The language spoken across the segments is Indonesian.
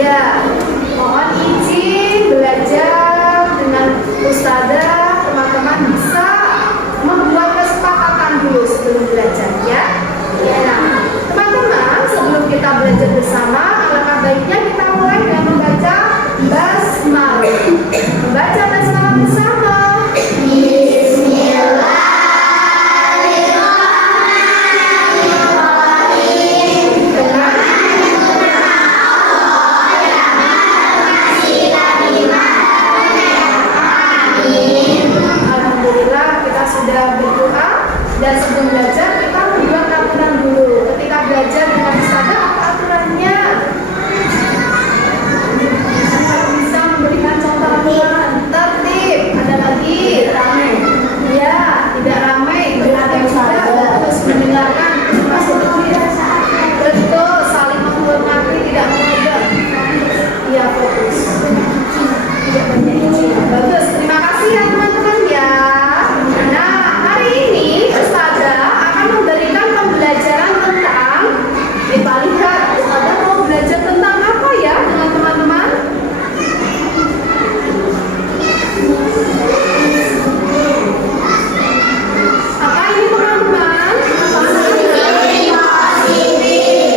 Ya, mohon izin belajar dengan Ustazah. Teman-teman bisa membuat kesepakatan dulu sebelum belajar ya. Nah, teman-teman, sebelum kita belajar bersama, alangkah baiknya kita mulai dengan membaca basmalah. Membaca basmalah bersama. Dan sebelum belajar kita membuat aturan dulu. Ketika belajar dengan Ustazah, apa aturannya? Bisa memberikan contoh aturan. Tertib. Ada lagi? Ramai. Ya, tidak ramai. Tidak terus mendengarkan. Betul. Saling menghormati, tidak mengajak. Ya, fokus. Tidak banyak izin. Bagus. Terima kasih ya teman-teman ya. Nah, hari ini Ustazah akan memberikan pembelajaran tentang kita lihat Ustazah mau belajar tentang apa ya dengan teman-teman? Apa ini teman-teman?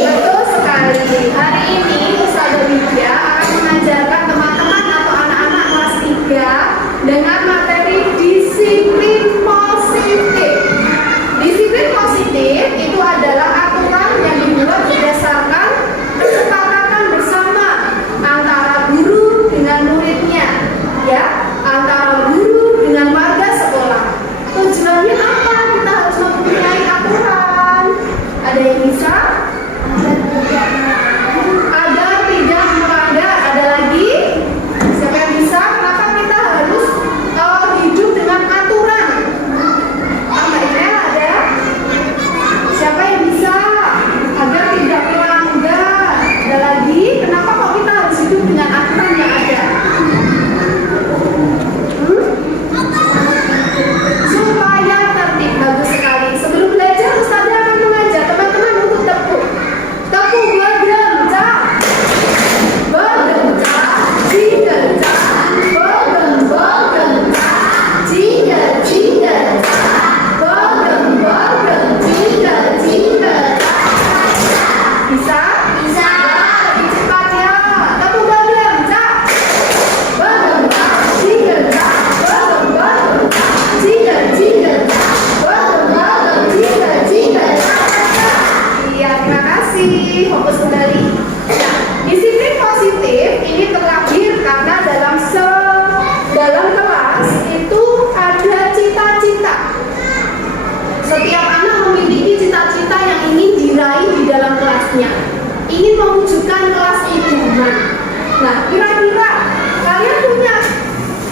Betul sekali. Hari ini Ustazah Widya akan mengajarkan teman-teman atau anak-anak kelas 3 dengan materi disiplin positif. Disiplin positif itu adalah aturan yang dibuat berdasarkan kesepakatan bersama antara guru dengan muridnya, ya, antara guru dengan warga sekolah. Tujuannya apa? Kita harus mempunyai aturan. Ada yang bisa? Agar tidak melanggar. Ada lagi? Siapa yang bisa? Kenapa kita harus hidup dengan aturan? Ada? Siapa yang bisa? Agar tidak melanggar. Ada lagi? Kenapa kok kita harus hidup dengan aturan yang ada? Supaya tertib. Bagus sekali. Sebelum belajar, Ustazah akan mengajak teman-teman untuk tepuk. Tepuk bergencang. Bergencang. Cigencang. Bergencang. Cigencang. Bisa? Bisa. Lebih cepat ya. Tepuk bergencang. Bergencang. Cigencang. Bergencang. Cigencang. Bergencang. Cigencang. Iya, terima kasih. Fokus kembali. Nah, disiplin positif ini terlahir karena dalam kelas itu ada cita-cita. Setiap anak memiliki cita-cita yang ingin diraih di dalam kelasnya. Ingin mewujudkan kelas idaman. Nah, kira-kira kalian punya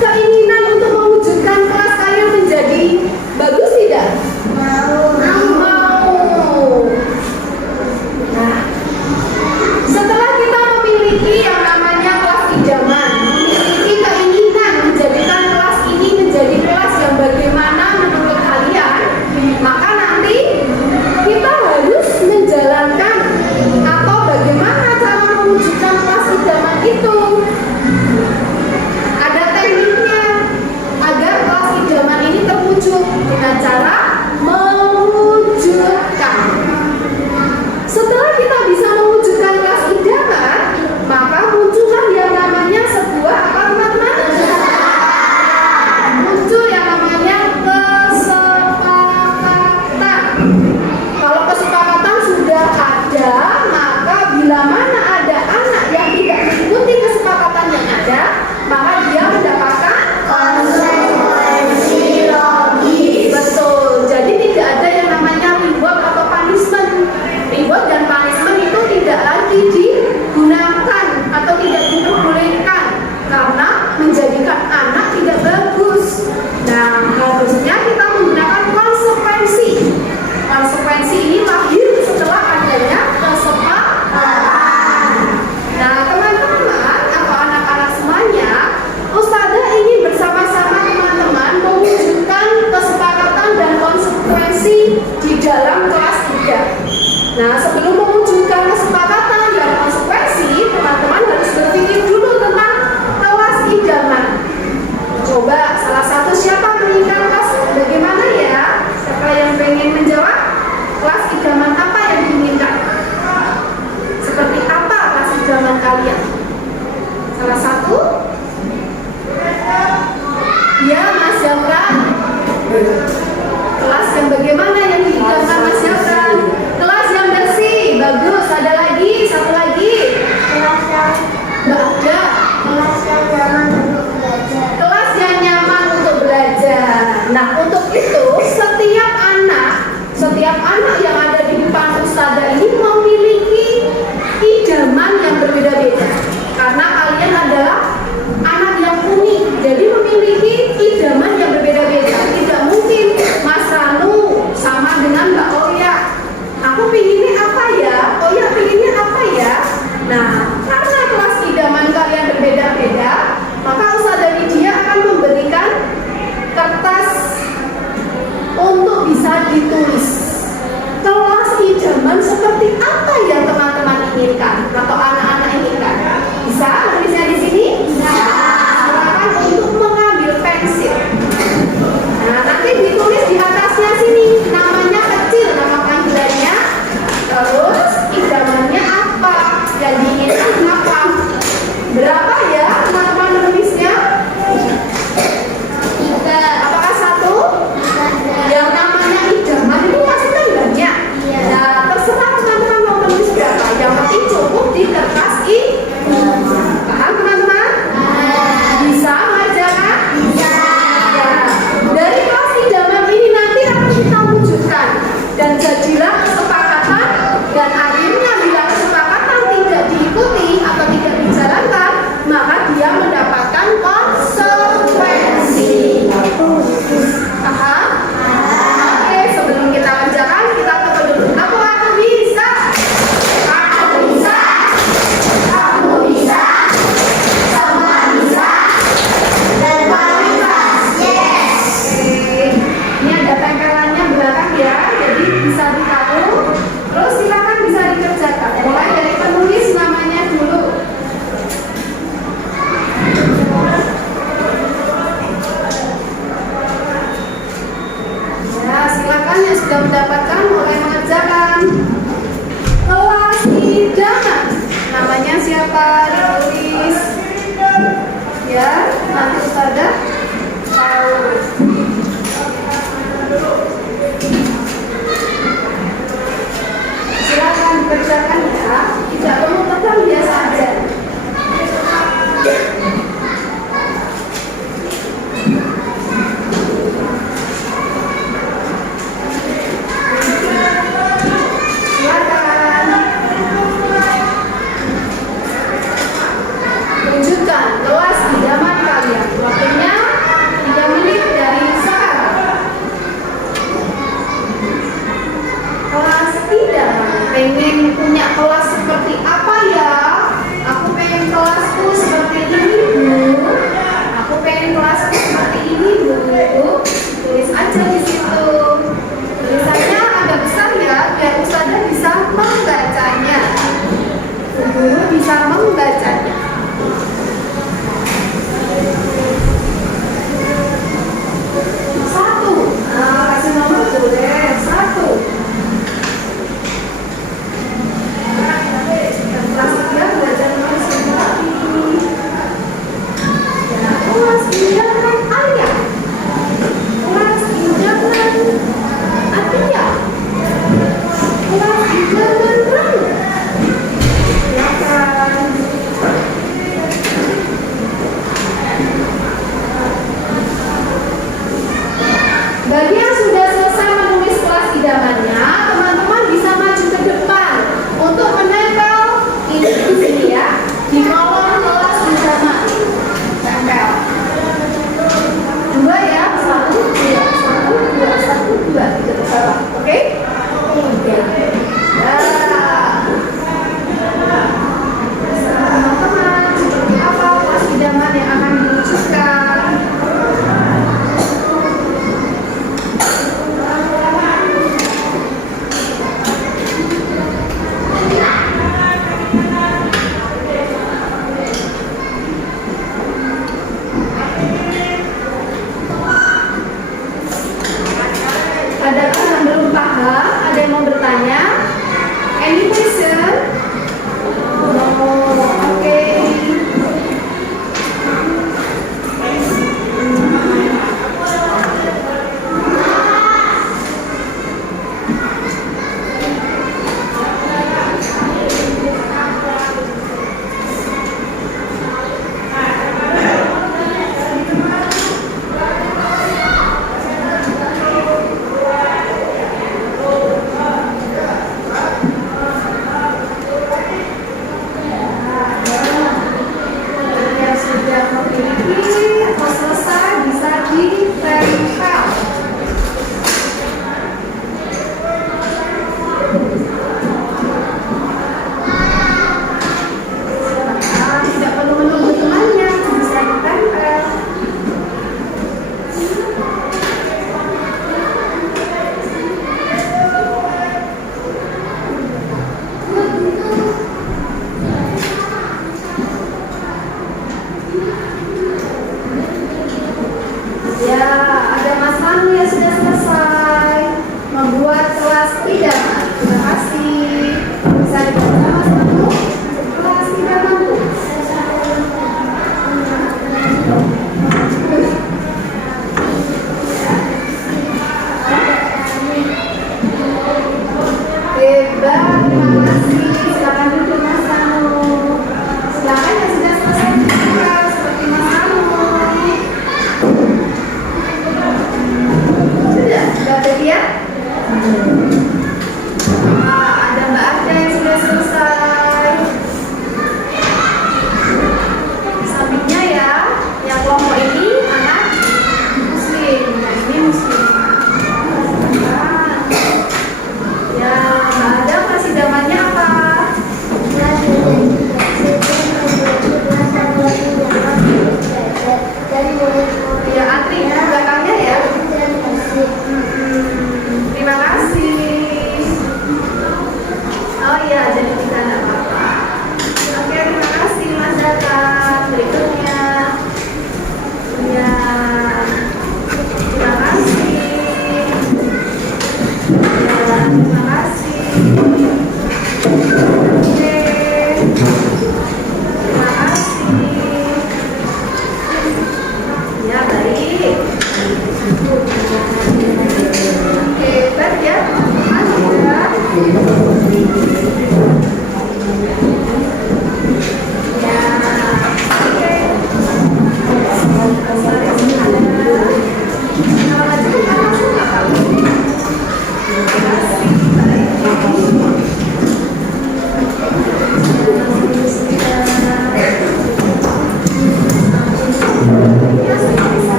keinginan untuk mewujudkan kelas kalian menjadi bagus tidak? Mau. Nah, setelah kita memiliki yang namanya kelas idaman, memiliki keinginan menjadikan kelas ini menjadi kelas yang bagaimana menurut kalian, maka nanti kita harus menjalankan atau bagaimana cara mewujudkan kelas idaman itu. Ada tekniknya agar kelas idaman ini terwujud dengan idaman kalian? Salah satu? Ya, Mas Jamran. Kelas yang bagaimana yang diidamkan Mas Jamran? Kelas yang bersih, bagus. Ada lagi, satu lagi. Kelas yang Nggak ada. Kelas yang nyaman untuk belajar. Nah, untuk itu setiap anak yang ada di depan Ustazah ini memiliki idaman yang berbeda-beda. Karena kalian adalah anak yang unik, jadi memiliki idaman yang berbeda-beda. Tidak mungkin Mas Ranu sama dengan Mbak Oya. Aku pinginnya apa ya? Oya pinginnya apa ya? Nah, karena kelas idaman kalian berbeda-beda, maka Ustazah Widya akan memberikan kertas untuk bisa ditulis. Kelas idaman seperti apa yang teman-teman inginkan atau anak-anak inginkan? Bisa tulisnya di sini? Silakan untuk mengambil pensil. Nah, nanti ditulis di atasnya sini. Namanya kecil, nama panggilannya. Terus idamannya apa? Yang diinginkan apa? Berapa ya teman-teman menulisnya? 3. Apakah 1? Yang namanya idaman itu pasti kan banyak. Nah, terserah teman-teman mau menulis berapa. Yang penting cukup di kertas ini. Paham teman-teman? Bisa mengerjakan? Bisa. Ya. Dari kelas idaman ini nanti akan kita wujudkan dan jadilah kesepakatan, dan akhirnya bila kesepakatan tidak diikuti atau tidak dijalankan, maka dia mendapatkan konsekuensi. Paham? Oke, sebelum kita kerjakan, kita coba dulu. Aku bisa. Aku bisa. Aku bisa. Semua bisa. Dan kualitas. Yes. Oke. Ini ada tempelannya belakang ya, jadi bisa ditaruh. Terus silakan bisa dikerjakan. Mulai dari penulis namanya dulu. Ya, silakan yang sudah mendapatkan mulai mengerjakan. Kelas idaman. Namanya siapa? Ditulis. Ya, nanti Ustazah tahu. Silakan dikerjakan ya. Tidak perlu tekan, biasa aja. Silakan. Tunjukkan kelas idaman kalian. Waktunya 3 menit dari sekarang. Kelas idaman. Pengen punya kelas seperti apa ya? Aku pengen kelasku seperti ini, Bu. Aku pengen kelasku seperti ini, Bu. Tulis aja di situ. Tulisannya agak besar ya, biar Ustazah bisa membacanya. Guru bisa membacanya. Satu. Nah, kasih nomor boleh. 1. Kelas 3 belajar nulis kembali. Ya, kelas idaman ayah. Kelas idaman Atia. Kelas idaman Ranu. Silakan. Bagi yang sudah selesai menulis kelas idamannya, teman-teman bisa maju ke depan untuk menempel ini di sini ya, di kolom kelas idaman. Tempel. 2 ya, 1, 2, 1, 2, 1, 2, tidak salah. Oke? Ya. Teman-teman, seperti apa kelas idaman yang akan diwujudkan?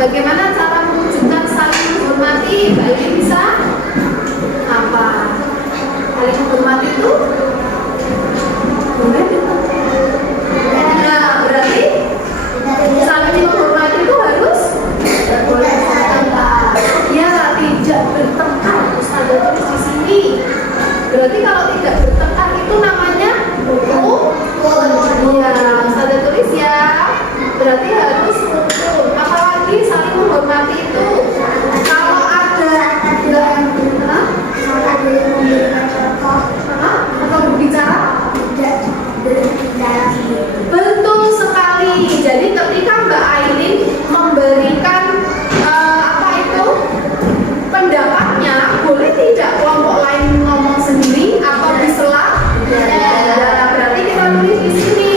Bagaimana cara mewujudkan saling menghormati? Mbak Ili bisa? Apa? Saling menghormati itu? Boleh itu? Nah, berarti saling menghormati itu harus tidak boleh bertengkar. Ya, tidak bertengkar. Ustazah tulis di sini. Berarti kalau tidak bertengkar itu namanya rukun. Ya, Ustazah tulis ya. Berarti harus rukun. Apalagi saling menghormati itu. Kalau ada atau berbicara betul sekali. Jadi ketika Mbak Aileen memberikan pendapatnya, boleh tidak kelompok lain ngomong sendiri atau di sela? Ya, berarti kita tulis di sini.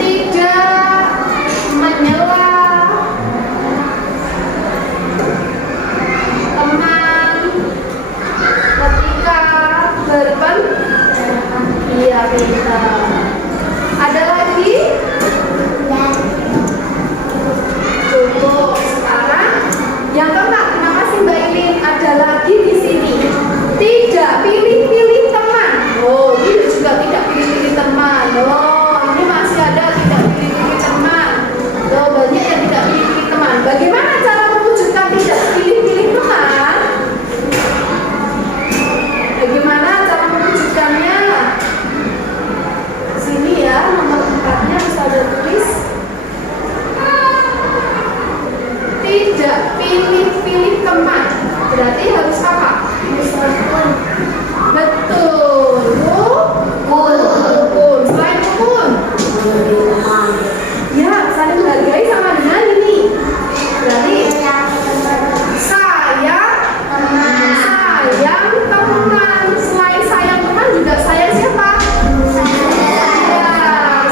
Tidak menyela teman ketika iya kita. Ada lagi? Cukup. Sekarang yang keempat, terima kasih Mbak Ilin. Ada lagi di sini. Tidak pilih-pilih teman. Oh, ini juga tidak pilih-pilih teman. Oh, ini masih ada tidak pilih-pilih teman. Oh, banyak yang tidak pilih-pilih teman. Bagaimana cara mewujudkan tidak pilih-pilih teman? Bagaimana cara mewujudkannya? Sini ya, nomor 4-nya bisa ada tulis. Tidak pilih-pilih teman. Berarti harus apa? Betul. Rukun. Selain rukun, ya, saling menghargai sama dengan ini. Berarti sayang teman. Selain sayang teman juga sayang siapa? Ya,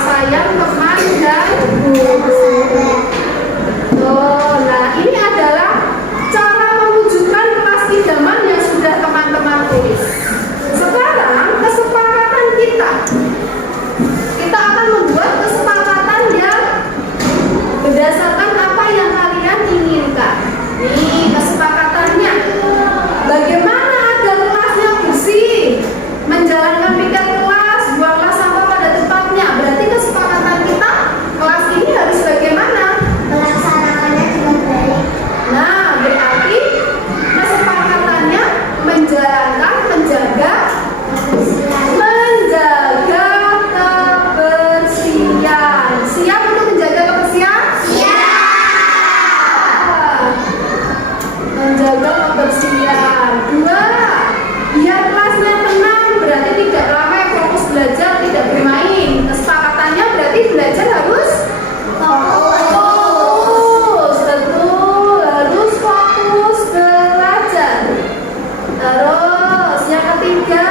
sayang teman dan guru. Nah, ini adalah cara mewujudkan kelas idaman yang sudah teman-teman tulis. Sekarang kesepakatan kita akan membuat kesepakatan yang berdasarkan apa yang kalian inginkan. Nih kesepakatannya. Bagaimana agar kelasnya bersih, menjalankan piket kelas, buanglah sampah pada tempatnya. Berarti kesepakatan kita kelas ini harus bagaimana? Melaksanakannya dengan baik. Nah, berarti kesepakatannya menjaga kebersihan. Siap untuk menjaga kebersihan? Siap. Menjaga kebersihan. 2. Biar kelasnya tenang, berarti tidak ramai, fokus belajar, tidak bermain. Kesepakatannya berarti belajar harus fokus. Betul, harus fokus belajar. Terus yang ketiga,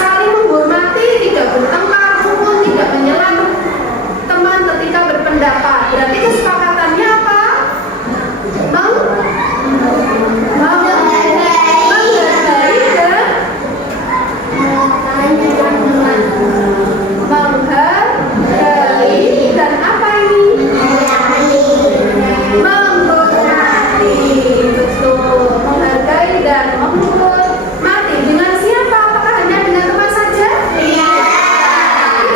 saling menghormati, tidak bertengkar, rukun, tidak menyela teman ketika berpendapat. Berarti kesepakatannya apa? Menghargai dan menghargai dan apa ini? Menghormati. Betul, menghargai dan menghormati. Dengan siapa? Apakah hanya dengan teman saja?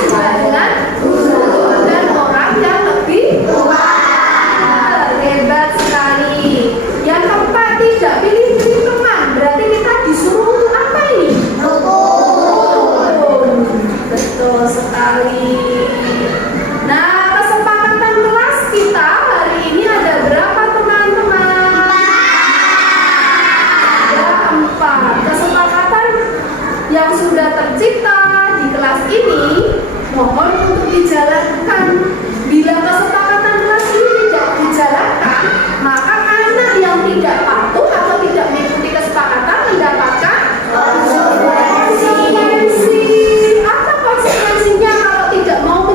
Juga dengan guru dan orang yang lebih tua. Hebat sekali. Yang keempat, tidak pilih-pilih teman. Berarti kita disuruh untuk apa ini? Rukun. Betul sekali. Nah, kesepakatan kelas kita hari ini ada berapa teman-teman? Ada 4. Kesepakatan yang sudah tercipta di kelas ini mohon untuk dijalankan. Bila kesepakatan kelas ini tidak dijalankan, maka anak yang tidak patuh atau tidak mengikuti kesepakatan mendapatkan konsekuensi. Apa konsekuensinya kalau tidak mau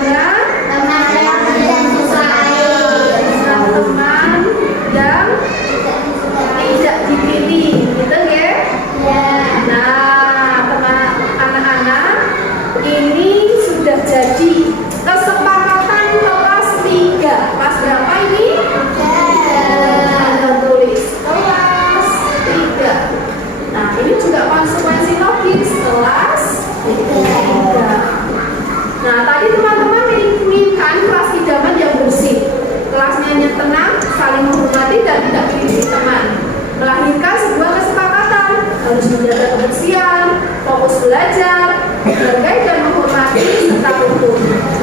dengan teman yang tidak disukai. dengan teman yang tidak dipilih, gitu ya. Ya. Nah, teman anak-anak, ini sudah jadi kesepakatan kelas 3. Kelas berapa ini? Anda tulis kelas 3. Nah, ini juga konsekuensi logis kelas 3. Nah, tadi teman-teman menginginkan kelas idaman yang bersih, kelasnya yang tenang, saling menghormati dan tidak pilih teman, melahirkan sebuah kesepakatan harus menjaga kebersihan, fokus belajar, menghargai dan menghormati serta rukun.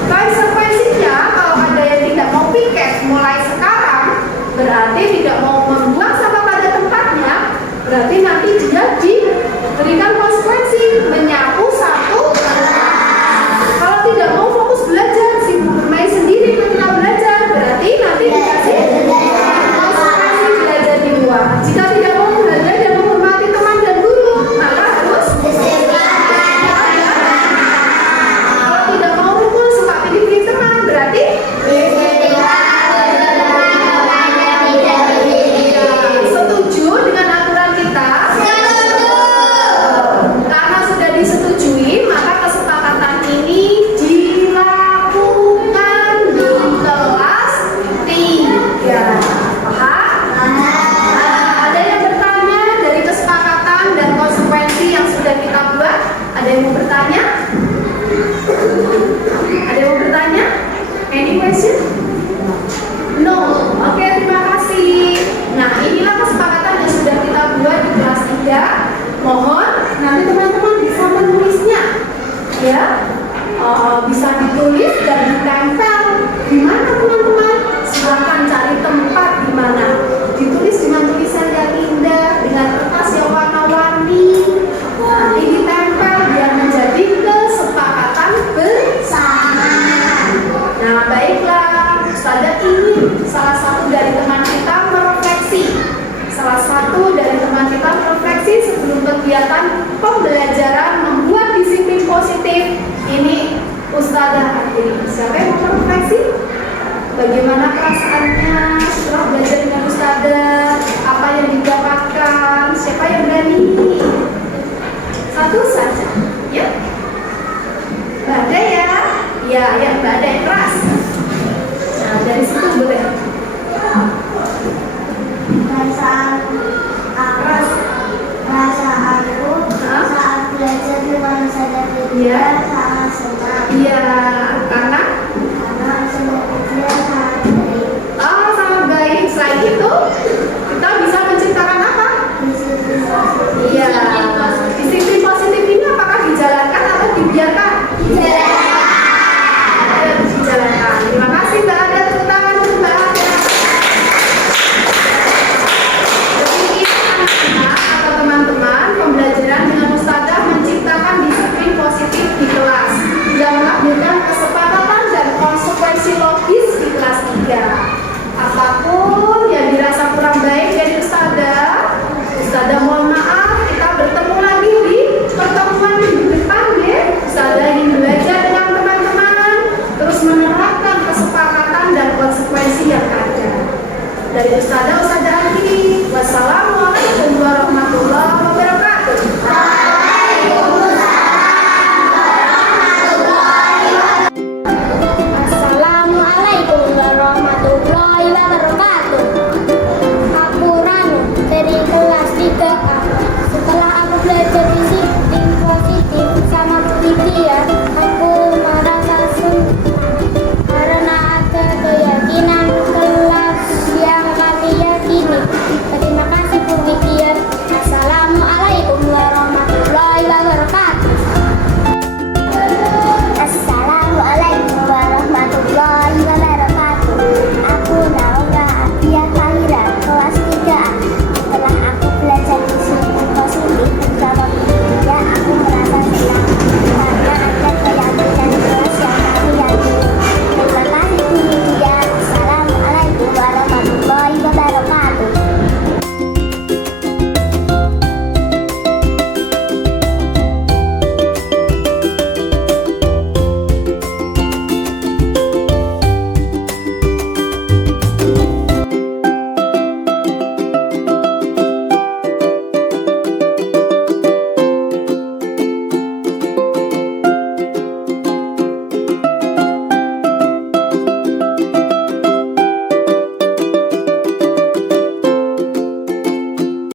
Konsekuensinya, kalau ada yang tidak mau piket mulai sekarang, berarti tidak mau membuang sampah pada tempatnya, berarti nanti dia diberikan konsekuensi menyapu satu kelas. Kalau tidak mau fokus belajar, sibuk bermain sendiri ketika belajar, berarti nanti dikasih konsekuensi belajar di luar. Jika tidak mau belajar dan menghormati teman dan guru, maka harus kalau tidak mau rukun, suka pilih-pilih teman, berarti setuju dengan aturan kita? Karena sudah disetujui, maka kesepakatan ini dilakukan di kelas 3. Paham? Ada yang bertanya dari kesepakatan dan konsekuensi yang sudah kita buat? Ada yang mau bertanya? Ada yang mau bertanya? Any question? No. Oke, terima kasih. Nah, inilah kesepakatan yang sudah kita buat di kelas 3. Mohon nanti teman-teman bisa menulisnya, ya. Bisa ditulis dan ditempel di mana teman-teman? Silakan cari tempat di mana. Ditulis dengan tulisan yang indah, dengan kertas yang warna-warni. Nanti ditempel biar menjadi kesepakatan bersama. Nah, baiklah. Ustazah ingin salah satu dari teman kita merefleksi. Salah satu dari teman kita merefleksi sebelum kegiatan pembelajaran membuat disiplin positif. Ini Ustazah Adri. Siapa yang mau merefleksi? Bagaimana perasaannya setelah belajar dengan Ustazah? Apa yang didapatkan? Siapa yang berani? Satu saja, ya. Badai ya? Ya, yang badai keras. Nah, dari situ boleh. Perasaanku saat belajar dengan Ustazah Iya. sangat senang Iya, karena semua ujian sangat baik. sangat baik. Selain itu, kita bisa menciptakan apa? Iya. Disiplin positif ini apakah dijalankan atau dibiarkan? Dijalankan. Terima kasih Mbak Ada. Tepuk tangan untuk Mbak Ada. Jadi ini anak-anak atau teman-teman, pembelajaran dengan Ustazah menciptakan disiplin positif di kelas yang melahirkan kesepakatan dan konsekuensi logis di kelas 3. Apapun yang dirasa kurang baik dari Ustazah mohon maaf, kita bertemu lagi di pertemuan minggu depan ya. Ustazah ingin belajar dengan teman-teman, terus menerapkan kesepakatan dan konsekuensi yang ada. Dari Ustazah Adri. Wassalamualaikum warahmatullahi wabarakatuh. Assalamualaikum warahmatullahi wabarakatuh. Aku Ranu dari kelas 3A